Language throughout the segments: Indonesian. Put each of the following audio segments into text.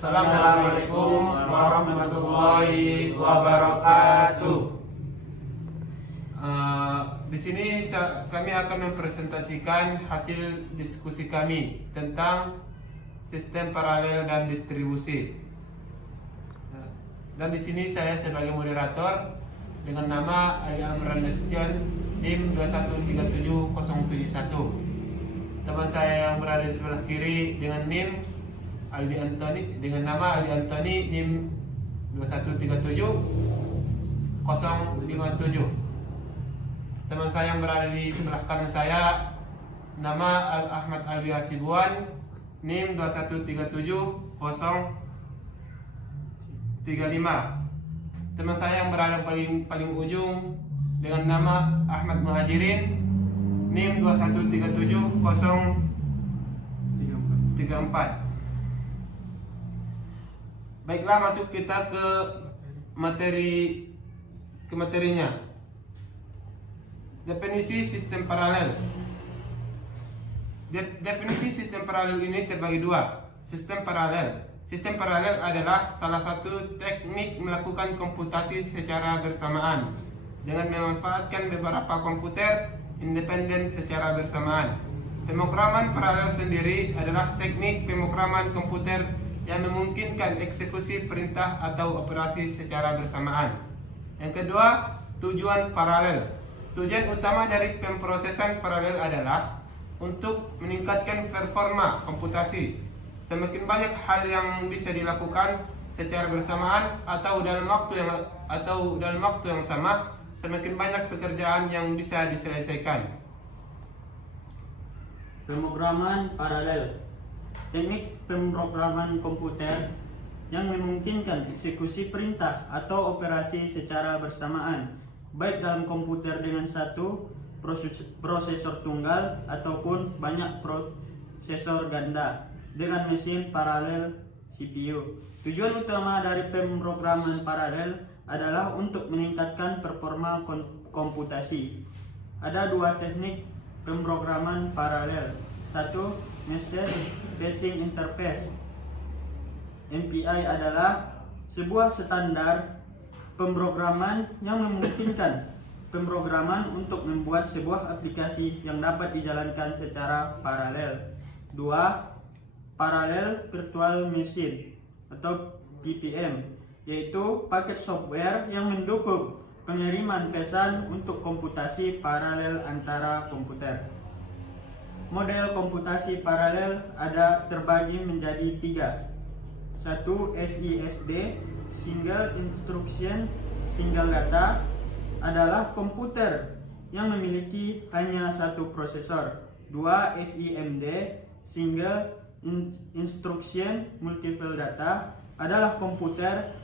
Assalamualaikum warahmatullahi wabarakatuh. Di sini kami akan mempresentasikan hasil diskusi kami tentang sistem paralel dan distribusi. Dan di sini saya sebagai moderator dengan nama Ali Amran Nasution, NIM 2137071. Teman saya yang berada di sebelah kiri dengan NIM Aldi Antoni, dengan nama Aldi Antoni, NIM 2137057. Teman saya yang berada di sebelah kanan saya, nama Ahmad Alwi Hasibuan, NIM 2137035. Teman saya yang berada paling ujung dengan nama Ahmad Muhajirin, NIM 2137034. Baiklah, masuk kita ke materinya. Definisi sistem paralel. Definisi sistem paralel ini terbagi dua. Sistem paralel adalah salah satu teknik melakukan komputasi secara bersamaan dengan memanfaatkan beberapa komputer independen secara bersamaan. Pemrograman paralel sendiri adalah teknik pemrograman komputer yang memungkinkan eksekusi perintah atau operasi secara bersamaan. Yang kedua, tujuan paralel. Tujuan utama dari pemrosesan paralel adalah untuk meningkatkan performa komputasi. Semakin banyak hal yang bisa dilakukan secara bersamaan atau dalam waktu yang sama, semakin banyak pekerjaan yang bisa diselesaikan. Pemrograman paralel. Teknik pemrograman komputer yang memungkinkan eksekusi perintah atau operasi secara bersamaan, baik dalam komputer dengan satu prosesor tunggal ataupun banyak prosesor ganda dengan mesin paralel CPU. Tujuan utama dari pemrograman paralel adalah untuk meningkatkan performa komputasi. Ada dua teknik pemrograman paralel. Satu, Message Passing Interface. MPI adalah sebuah standar pemrograman yang memungkinkan pemrograman untuk membuat sebuah aplikasi yang dapat dijalankan secara paralel. Dua, Parallel Virtual Machine atau PVM, yaitu paket software yang mendukung pengiriman pesan untuk komputasi paralel antara komputer. Model komputasi paralel ada terbagi menjadi tiga. Satu, SISD, Single Instruction Single Data, adalah komputer yang memiliki hanya satu prosesor. Dua, SIMD, Single Instruction Multiple Data, adalah komputer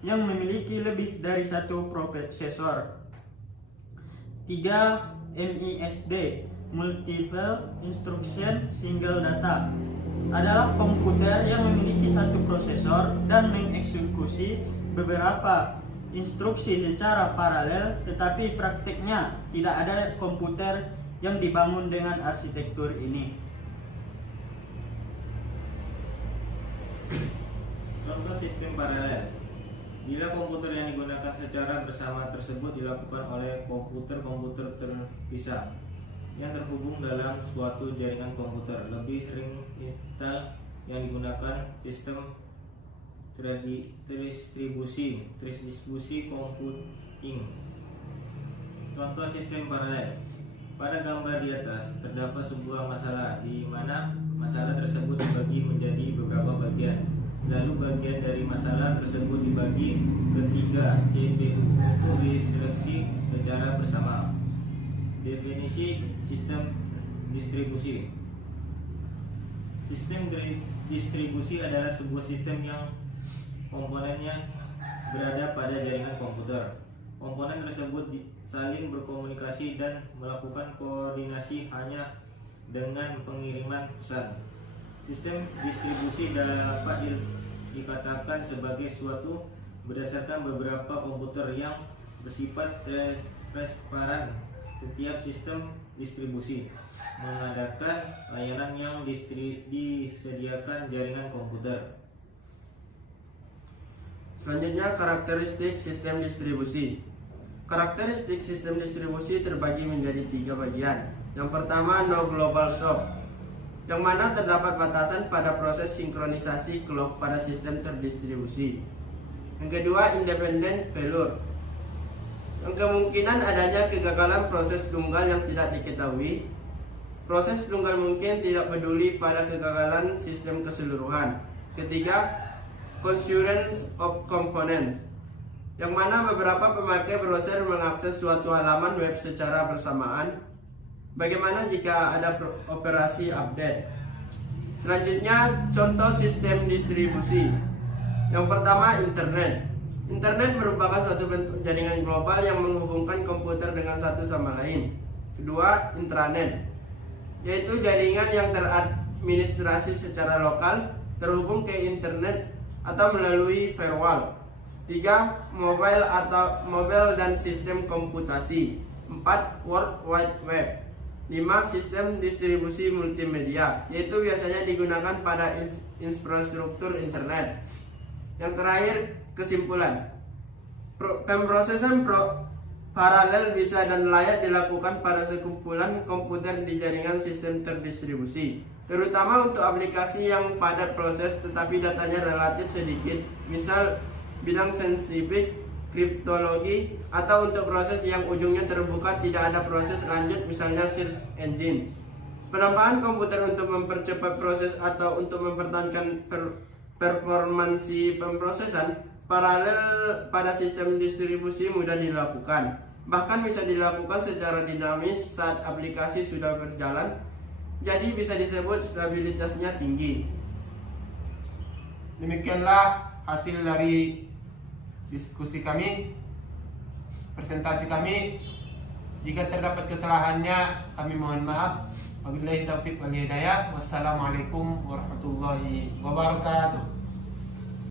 yang memiliki lebih dari satu prosesor. Tiga, MISD, Multiple Instruction Single Data, adalah komputer yang memiliki satu prosesor dan mengeksekusi beberapa instruksi secara paralel, tetapi praktiknya tidak ada komputer yang dibangun dengan arsitektur ini. Contoh sistem paralel. Bila komputer yang digunakan secara bersama tersebut dilakukan oleh komputer-komputer terpisah yang terhubung dalam suatu jaringan komputer, lebih sering install yang digunakan sistem distribusi computing. Contoh sistem paralel. Pada gambar di atas terdapat sebuah masalah di mana masalah tersebut dibagi menjadi beberapa bagian. Lalu bagian dari masalah tersebut dibagi ke tiga CPU untuk diseleksi secara bersama. Definisi sistem distribusi. Sistem distribusi adalah sebuah sistem yang komponennya berada pada jaringan komputer. Komponen tersebut saling berkomunikasi dan melakukan koordinasi hanya dengan pengiriman pesan. Sistem distribusi dapat dikatakan sebagai suatu berdasarkan beberapa komputer yang bersifat transparan. Setiap sistem distribusi mengadakan layanan yang disediakan jaringan komputer. Selanjutnya, karakteristik sistem distribusi. Karakteristik sistem distribusi terbagi menjadi 3 bagian. Yang pertama, no global stop, yang mana terdapat batasan pada proses sinkronisasi clock pada sistem terdistribusi. Yang kedua, independent failure, yang kemungkinan adanya kegagalan proses tunggal yang tidak diketahui. Proses tunggal mungkin tidak peduli pada kegagalan sistem keseluruhan. Ketiga, concurrence of components, yang mana beberapa pemakai browser mengakses suatu halaman web secara bersamaan. Bagaimana jika ada operasi update? Selanjutnya, contoh sistem distribusi. Yang pertama, internet. Internet merupakan suatu bentuk jaringan global yang menghubungkan komputer dengan satu sama lain. Kedua, intranet, yaitu jaringan yang teradministrasi secara lokal, terhubung ke internet atau melalui firewall. 3. Mobile dan sistem komputasi. 4. World Wide Web. 5. Sistem distribusi multimedia, yaitu biasanya digunakan pada infrastruktur internet. Yang terakhir, kesimpulan. Pemrosesan paralel bisa dan layak dilakukan pada sekumpulan komputer di jaringan sistem terdistribusi, terutama untuk aplikasi yang padat proses tetapi datanya relatif sedikit, misal bidang saintifik, kriptologi, atau untuk proses yang ujungnya terbuka tidak ada proses lanjut, misalnya search engine. Penambahan komputer untuk mempercepat proses atau untuk mempertahankan performansi pemrosesan paralel pada sistem distribusi mudah dilakukan. Bahkan bisa dilakukan secara dinamis saat aplikasi sudah berjalan, jadi bisa disebut stabilitasnya tinggi. Demikianlah hasil dari diskusi kami, presentasi kami. Jika terdapat kesalahannya, kami mohon maaf. Wabillahi taufiq wal hidayah. Wassalamualaikum warahmatullahi wabarakatuh.